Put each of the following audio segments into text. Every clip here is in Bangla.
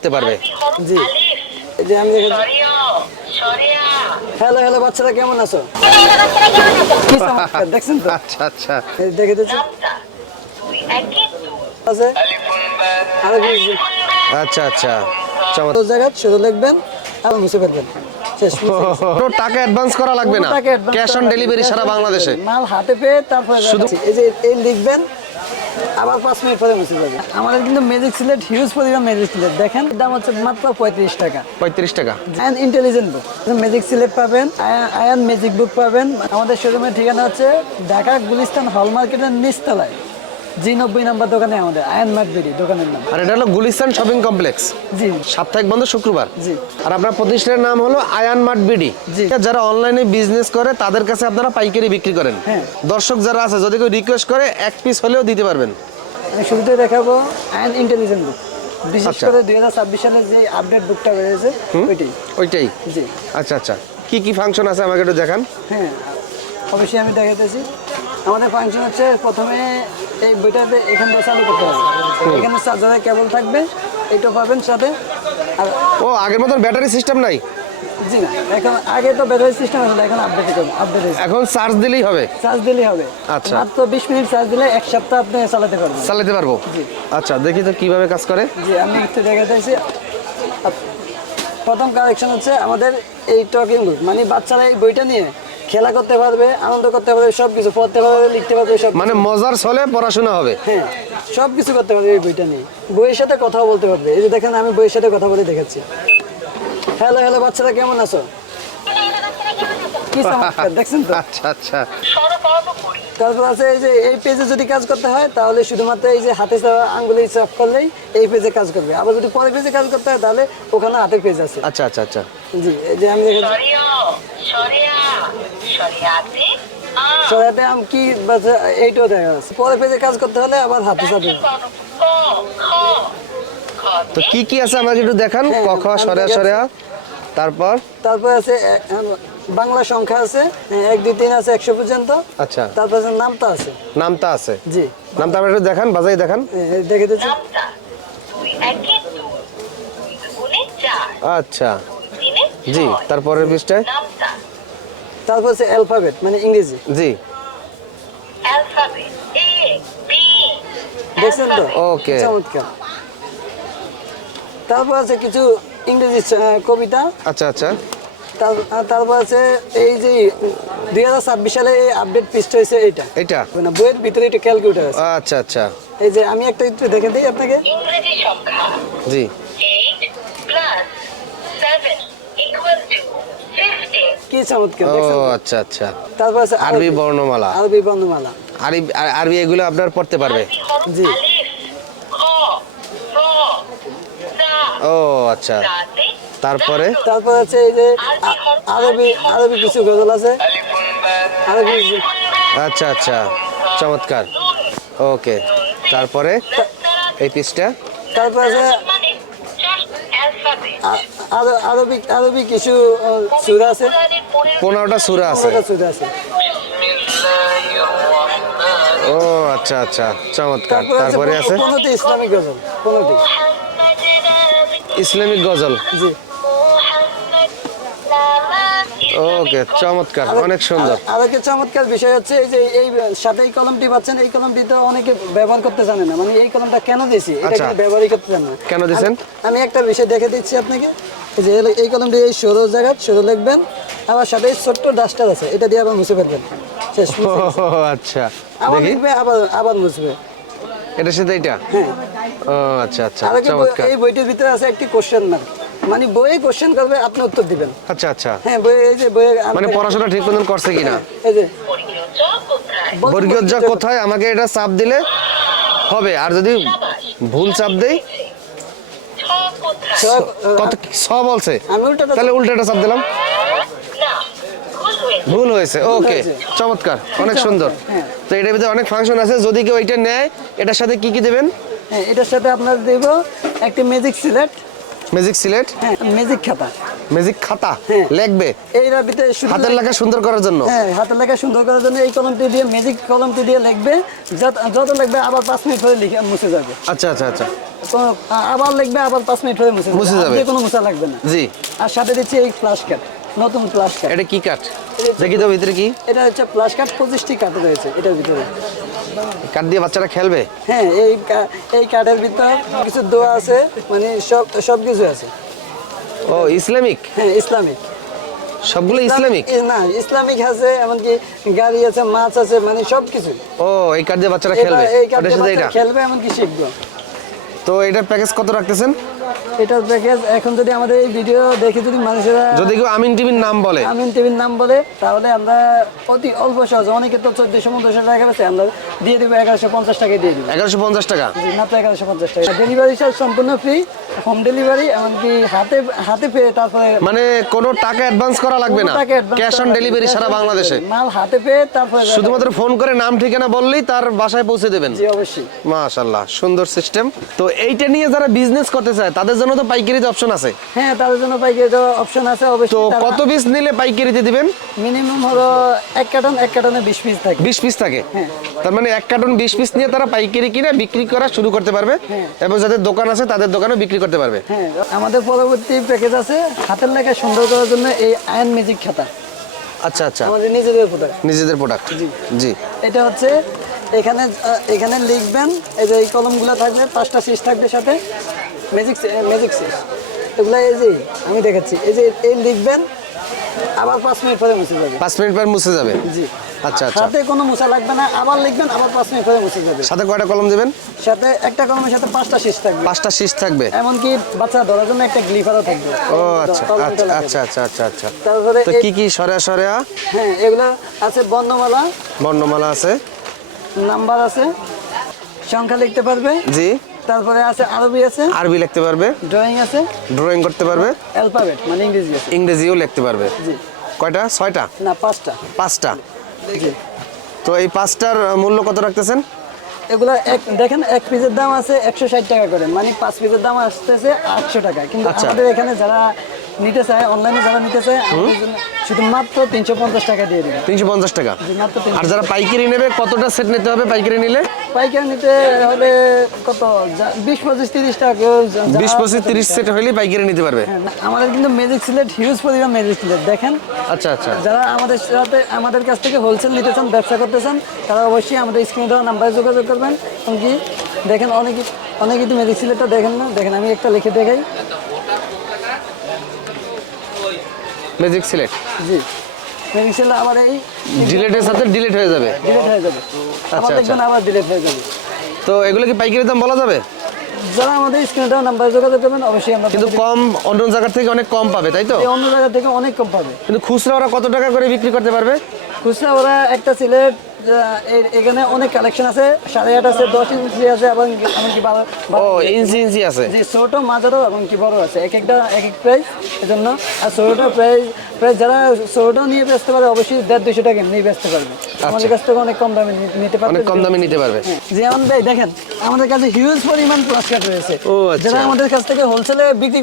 করতে পারবে। জি এই যে আমি হ্যালো হ্যালো বাচ্চারা কেমন আছো? কি চমৎকার দেখছেন তো? আচ্ছা আচ্ছা এই দেখে দিচ্ছি আছে আরো কি আচ্ছা আচ্ছা তো জায়গা শুধু লিখবেন আর মুছে ফেলবেন শেষ কোনো টাকা অ্যাডভান্স করা লাগবে না, টাকা advance ক্যাশ অন করা ডেলিভারি লাগবে। সারা বাংলাদেশে। মাল হাতে পেয়ে তারপরে শুধু- শুধু এই যে এই লিখবেন আবার 5 মিনিট পরে মুছে যাবে। আমাদের কিন্তু ম্যাজিক সিলেট হিউজ পরিমাণ ম্যাজিক সিলেট দেখেন দাম হচ্ছে মাত্র 35 টাকা। 35 টাকা। Ayan intelligent book magic slate পাবেন, আয়ান ম্যাজিক বুক পাবেন। আমাদের শোরুমের ঠিকানা হচ্ছে ঢাকা গুলিস্তান হল মার্কেটের নিচতলায় G90 নাম্বার দোকানে আমাদের আয়ান মার্কেটি দোকানের নাম। আর এটা হলো গুলিস্তান শপিং কমপ্লেক্স, জি সাপ্তাহিক বন্ধ শুক্রবার। জি আর আপনার প্রতিষ্ঠানের নাম হলো আয়ান মার্ট বিডি। জি। যারা অনলাইনে বিজনেস করে তাদের কাছে আপনারা পাইকারি বিক্রি করেন। হ্যাঁ। দর্শক যারা আছে যদি কেউ রিকোয়েস্ট করে এক পিস হলেও দিতে পারবেন। আমি শুরুতে দেখাবো আয়ান ইন্টেলিজেন্ট বুক, বিশেষ আচ্ছা। করে 2026 সালের যে আপডেট বুকটা বেরিয়েছে ওইটাই। ওইটাই। জি আচ্ছা আচ্ছা, কি কি ফাংশন আছে আমাকে একটু দেখান। হ্যাঁ অবশ্যই আমি দেখাতেছি। আমাদের ফাংশন হচ্ছে প্রথমে এই বইটাতে এখান থেকে চালু করতে হবে। এখানে চার্জারের কেবল থাকবে, এটা পাবেন সাথে। আর ও আগের মতন ব্যাটারি সিস্টেম নাই, জি না, এখন আগে তো ব্যাটারি সিস্টেম আসলে, এখন আপডেট হয়েছে। এখন চার্জ দিলেই হবে। চার্জ দিলেই হবে। আচ্ছা। মাত্র 20 মিনিট চার্জ দিলে এক সপ্তাহ আপনি চালাতে পারবেন। চালাতে পারবো। জি। আচ্ছা দেখি তো কিভাবে কাজ করে। জি আমি একটু দেখাতেছি। প্রথম কালেকশন হচ্ছে আমাদের এই টকিং বুক, মানে বাচ্চারা এই বইটা নিয়ে খেলা করতে পারবে, আনন্দ করতে পারবে, সব কিছু পড়তে পারবে, লিখতে পারবে, সব মানে মজার ছলে পড়াশোনা হবে। হ্যাঁ সব কিছু করতে পারবে এই বইটা নিয়ে। বইয়ের সাথে কথাও বলতে পারবে। এই যে দেখেন আমি বইয়ের সাথে কথা বলে দেখাচ্ছি। হ্যালো হ্যালো বাচ্চারা কেমন আছো? কি চমৎকার দেখছেন তো? আচ্ছা আচ্ছা তারপর আছে এই যে এই পেজে যদি কাজ করতে হয় তাহলে শুধুমাত্র এই যে হাতে আঙ্গুলে চাপ করলেই এই পেজে কাজ করবে। আবার যদি পরের পেজে কাজ করতে হয় তাহলে ওখানে হাতের পেজ আছে। আচ্ছা আচ্ছা আচ্ছা জি এই যে আমি দেখেছি সরাতে আম কি বাচ্চা এইটাও দেখা যাচ্ছে। পরের পেজে কাজ করতে হলে আবার হাতে চাপে। তো কি কি আছে আমাকে একটু দেখান। ক খ সরে সরে তারপর তারপর আছে বাংলা সংখ্যা আছে 1 2 3 আছে 100 পর্যন্ত। আচ্ছা তারপর আছে নামতা আছে। নামটা আছে। জি নামটা আমরা একটু দেখান, বাজাই দেখান। দেখে দিচ্ছি। আচ্ছা জি, তারপরের পৃষ্ঠায়। তারপর আছে অ্যালফাবেট মানে ইংরেজি। জি দেখছেন তো? ওকে। চমৎকার। তারপর আছে কিছু ইংরেজি কবিতা। আচ্ছা আচ্ছা তারপর আছে এই যে 2026 সালে এই আপডেট পৃষ্ঠা হয়েছে এইটা। এটা মানে বইয়ের ভিতরে একটা ক্যালকুলেটর আছে। আচ্ছা আচ্ছা এই যে আমি একটা একটু দেখে দিই আপনাকে। ইংরেজি সংখ্যা জি 8 + 7 = 50। কি চমৎকার ও দেখছেন তো? আচ্ছা আচ্ছা। তারপর আছে আরবি বর্ণমালা। আরবি বর্ণমালা। আরবি এগুলো আপনার পড়তে পারবে। আরবি হরফ জি। আলিফ, খ, র, জা, ও আচ্ছা। তাতে তারপরে তারপর আছে এই যে আরবি কিছু গজল আছে। আরবি আচ্ছা আচ্ছা চমৎকার। ওকে তারপরে এই পৃষ্ঠা। তারপর আছে মানে জাস্ট অ্যালফাবেট। আরবি কিছু সূরা আছে। কোরআনের 15টা সূরা আছে। সূরা আছে। ও আচ্ছা আচ্ছা চমৎকার। তারপর আছে তারপরে আছে 15টি ইসলামিক গজল। 15টি। ইসলামিক গজল। জি ওকে চমৎকার, অনেক সুন্দর। আর একটা চমৎকার বিষয় হচ্ছে এই যে এই সাথে এই কলমটি পাচ্ছেন, এই কলমটি তো অনেকে ব্যবহার করতে জানে না। মানে এই কলমটা কেন দিয়েছি এটা আচ্ছা। কিন্তু ব্যবহারই করতে জানে না। কেন দিয়েছেন? আমি একটা বিষয় দেখে দিচ্ছি আপনাকে। এই যে এই কলমটি এই সরু জায়গা সরু লিখবেন, আবার সাথে এই ছোট্ট ডাস্টার আছে, এটা দিয়ে আবার মুছে ফেলবেন। শেষ ও আচ্ছা আবার দেখি লিখবে, আবার মুছবে। এটার সাথে এটা। হ্যাঁ ও আচ্ছা আচ্ছা আর একটা চমৎকার। এই বইটির ভিতরে আছে একটি কোশ্চেন মার্ক, মানে বইয়ে কোশ্চেন করবে আপনি উত্তর দিবেন। আচ্ছা আচ্ছা হ্যাঁ বইয়ে এই যে বইয়ে মানে পড়াশোনা ঠিক মতন করছে কিনা। এই যে বর্গীয় জ কোথায় আমাকে এটা চাপ দিলে হবে, আর যদি ভুল চাপ দেই সব, কত ছ বলছে, আমি উল্টাটা তাহলে উল্টাটা চাপ দিলাম, না ভুল হয়েছে। ভুল হয়েছে। ওকে হয়েছে। চমৎকার, অনেক সুন্দর। হ্যাঁ। তো এটার ভিতরে অনেক ফাংশন আছে, যদি কেউ এটা নেয় এটার সাথে কি কি দেবেন? হ্যাঁ এটার সাথে আপনার দেব একটি ম্যাজিক সিলেট ম্যাজিক সিলেট, হ্যাঁ ম্যাজিক খাতা। ম্যাজিক খাতা হ্যাঁ। লিখবে এইটার ভিতরে শুধু হাতের লেখা সুন্দর করার জন্য। হ্যাঁ হাতের লেখা সুন্দর করার জন্য এই কলমটি দিয়ে, ম্যাজিক কলমটি দিয়ে লিখবে, যত লিখবে আবার 5 মিনিট পরে লিখে মুছে যাবে। আচ্ছা আচ্ছা আচ্ছা, আবার লিখবে, আবার 5 মিনিট পরে মুছে মুছে যাবে। আর কোনো মুছা লাগবে না। জি। আর সাথে দিচ্ছি এই ফ্ল্যাশ কার্ড, নতুন ফ্ল্যাশ কার্ড। এটা কি কাঠ দেখি তো ভিতরে কি? এটা হচ্ছে ফ্ল্যাশ কার্ড, 25টি কার্ড রয়েছে এটার ভিতরে। কাঠ দিয়ে বাচ্চারা খেলবে? হ্যাঁ এই কার্ডের ভিতরে কিছু দোয়া আছে, মানে সব কিছু আছে। ও ইসলামিক? হ্যাঁ ইসলামিক, সবগুলো ইসলামিক? না ইসলামিক আছে, এমনকি গাড়ি আছে, মাছ আছে, মানে সব কিছু। ও এই কাঠ দিয়ে বাচ্চারা খেলবে? এই কার্ড ওটার সাথে এটা? খেলবে, এমনকি শিখবে। তো এটার প্যাকেজ কত রাখতেছেন? এটার প্যাকেজ এখন যদি আমাদের এই ভিডিও দেখে যদি মানুষেরা যদি কেউ আমিন টিভির নাম বলে, আমিন টিভির নাম বলে, তাহলে আমরা অতি অল্প সহজে, অনেকে তো 1400-1500 টাকা আছে, আমরা দিয়ে দিব 1150 টাকায় দিয়ে দিব। 1150 টাকা? মাত্র 1150 টাকা। ডেলিভারি চার্জ সম্পূর্ণ ফ্রি, হোম ডেলিভারি, এমনকি হাতে পেয়ে তারপরে, মানে কোনো টাকা অ্যাডভান্স করা লাগবে না, কোনো টাকা advance ক্যাশ অন করা লাগবে ডেলিভারি না। সারা বাংলাদেশে? মাল হাতে পেয়ে তারপরে শুধুমাত্র ফোন করে নাম ঠিকানা বললেই তার বাসায় পৌঁছে দেবেন? জি অবশ্যই। মাশাআল্লাহ, সুন্দর সিস্টেম। তো এইটা নিয়ে যারা বিজনেস করতে চায় তাদের জন্য তো পাইকারিতে অপশন আছে? হ্যাঁ তাদের জন্য পাইকারি দেওয়ার অপশন আছে তো অবশ্যই। কত পিস নিলে পাইকারিতে দিবেন? মিনিমাম হলো এক কার্টনে 20 পিস থাকে। 20 পিস থাকে? হ্যাঁ। তার মানে 1 কার্টন 20 পিস নিয়ে তারা পাইকারি কিনে বিক্রি করা শুরু করতে পারবে, হ্যাঁ। এবং যাদের দোকান আছে তাদের দোকানেও বিক্রি করতে পারবে। হ্যাঁ আমাদের পরবর্তী প্যাকেজ আছে হাতের লেখা সুন্দর করার জন্য এই আয়ন ম্যাজিক খাতা, আচ্ছা আচ্ছা, আমাদের নিজেদের প্রোডাক্ট। নিজেদের প্রোডাক্ট। জি। এটা হচ্ছে এখানে লিখবেন, এই যে এই কলমগুলো থাকবে, 5টা শীষ থাকবে সাথে, ম্যাজিক শীষ। এগুলো এই যে আমি দেখাচ্ছি, এই লিখবেন, আবার 5 মিনিট পরে মুছে যাবে। 5 মিনিট পর মুছে যাবে? জি। আচ্ছা আচ্ছা। সাথে কোনো মুছা লাগবে না, আবার লিখবেন, আবার 5 মিনিট পরে মুছে যাবে। সাথে কয়টা কলম দিবেন? সাথে একটা কলমের সাথে 5টা শীষ থাকবে। 5টা শীষ থাকবে? এমনকি বাচ্চা ধরার জন্য একটা গ্লিফারও থাকবে। ও আচ্ছা কলমটা লাগাবে। আচ্ছা আচ্ছা আচ্ছা আচ্ছা। তারপরে তো কি কি সরেয়া? হ্যাঁ এগুলো আছে, বর্ণমালা আছে, নাম্বার আছে, সংখ্যা লিখতে পারবে। জি। তারপরে আছে আরবি আছে, আরবি লিখতে পারবে, ড্রয়িং আছে, ড্রয়িং করতে পারবে, অ্যালফাবেট মানে ইংরেজি আছে। ইংরেজিও লিখতে পারবে। জি। কয়টা? 6টা? না 5টা। 5টা? জি। তো এই 5টার মূল্য কত রাখতেছেন? এগুলো দেখেন এক পিসের দাম আছে 160 টাকা করে, মানে 5 পিসের দাম আসতেছে 800 টাকা। কিন্তু আচ্ছা। আমাদের এখানে যারা নিতে চায়, অনলাইনে যারা নিতে চায়, আমাদের জন্য শুধু মাত্র 350 টাকা দিয়ে দিবেন। 350 টাকা? জি, মাত্র আর 350। যারা পাইকারি নেবে কতটা সেট নিতে হবে পাইকারি নিলে? পাইকারি নিতে হলে কত 20-25-30 টাকা কেউ 20-25-30 সেট হলেই পাইকারি নিতে পারবে? হ্যাঁ, না, আমাদের কিন্তু ম্যাজিক সিলেট হিউজ পরিমাণ ম্যাজিক সিলেট দেখেন। আচ্ছা আচ্ছা। যারা আমাদের কাছ থেকে হোলসেল নিতে চান, ব্যবসা করতে চান, তারা অবশ্যই আমাদের স্ক্রিনে দেওয়া নাম্বারে যোগাযোগ করবেন। এমনকি দেখেন অনেকে তো ম্যাজিক সিলেটটা দেখেন না, দেখেন আমি একটা লিখে দেখাই। ম্যাজিক সিলেট? জি, ম্যাজিক সিলেট আবার এই ডিলেটের সাথে ডিলিট হয়ে যাবে? ডিলিট হয়ে যাবে, আবার দেখবেন আবার ডিলিট হয়ে যাবে। তো এগুলো কি পাইকারি দাম বলা যাবে? যারা আমাদের স্ক্রিনে দেওয়া নাম্বারে যোগাযোগ করবেন অবশ্যই আমরা, কিন্তু কম, অন্য জায়গা থেকে অনেক কম পাবে তাই তো? অন্য জায়গা থেকে অনেক কম পাবে। কিন্তু খুচরা ওরা কত টাকা করে বিক্রি করতে পারবে? খুচরা ওরা একটা সিলেট এখানে অনেক কালেকশন আছে, 8.5 আছে, 10 ইঞ্চি আছে, এবং এমনকি 12। ও ইঞ্চি আছে? যে ছোট মাঝারও এবং কি বড় আছে, এক একটা এক এক প্রাইস। এজন্য আর ছোটটা প্রাইস যারা ছোট নিয়ে বেচতে পারে অবশ্যই 150-200 টাকা নিয়ে বেচতে পারবে। আমাদের কাছ থেকে অনেক কম দামে নিতে পারবে, অনেক কম দামে নিতে পারবে। যেমন ভাই দেখেন আমাদের কাছে হিউজ পরিমাণ প্লাস কার্ড রয়েছে। ও আচ্ছা। যারা আমাদের কাছ থেকে হোলসেলে বিক্রি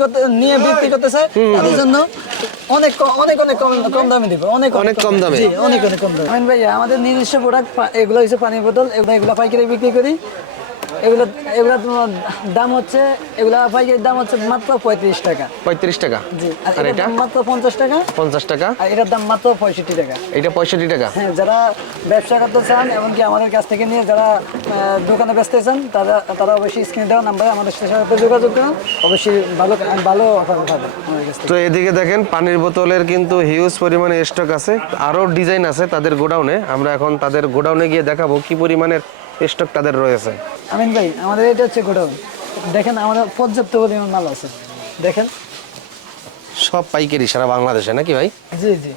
করতে চায় তাদের জন্য অনেক কম দামে দিব, অনেক কম দামে? জি, অনেক কম দামে। আমিন ভাই আমাদের নিজস্ব প্রোডাক্ট, এগুলো হচ্ছে পানির বোতল, এগুলো পাইকারি বিক্রি করি। এগুলা দাম হচ্ছে, এগুলা পাইকারির দাম হচ্ছে মাত্র 35 টাকা। 35 টাকা? জি। আর আর এটা? এটা মাত্র 50 টাকা। 50 টাকা? আর এটার দাম মাত্র 65 টাকা। এটা 65 টাকা? হ্যাঁ, যারা ব্যবসা করতে চান এমনকি আমাদের কাছ থেকে নিয়ে যারা দোকানে বেচতে চান, তারা অবশ্যই স্ক্রিনে দেওয়া নাম্বারে আমাদের সাথে যোগাযোগ করুন, অবশ্যই ভালো অফার পাবেন আমাদের কাছ থেকে। তো এদিকে দেখেন পানির বোতলের কিন্তু হিউজ পরিমাণে স্টক আছে, আরও ডিজাইন আছে তাদের গোডাউনে। আমরা এখন তাদের গোডাউনে গিয়ে দেখাবো কি পরিমাণের স্টক তাদের রয়েছে। আমিন ভাই আমাদের এটা হচ্ছে গোডাউন, দেখেন আমাদের পর্যাপ্ত পরিমাণ মাল আছে, দেখেন সব পাইকারি সারা বাংলাদেশে নাকি ভাই? জি জি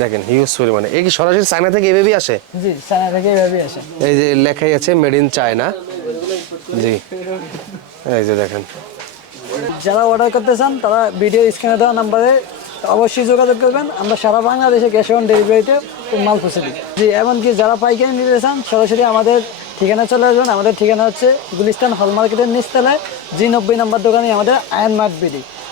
দেখেন হিউজ পরিমাণে। এই কি সরাসরি চায়না থেকে এভাবেই আসে? জি, চায়না থেকে এইভাবেই আসে। এই যে লেখাই আছে মেড ইন চায়না। জি, এই যে দেখেন। যারা অর্ডার করতে চান তারা ভিডিও স্ক্রিনে দেওয়া নাম্বারে অবশ্যই যোগাযোগ করবেন। আমরা সারা বাংলাদেশে ক্যাশ অন ডেলিভারিতে মাল পৌঁছে দিই। জি, এমনকি যারা পাইকারি নিতে চান সরাসরি আমাদের ঠিকানা চলে আসবেন, আমাদের ঠিকানা হচ্ছে গুলিস্তান হল মার্কেটের নিচতলায় G90 নম্বর দোকানে আমাদের আয়ন মার্ট বিডি।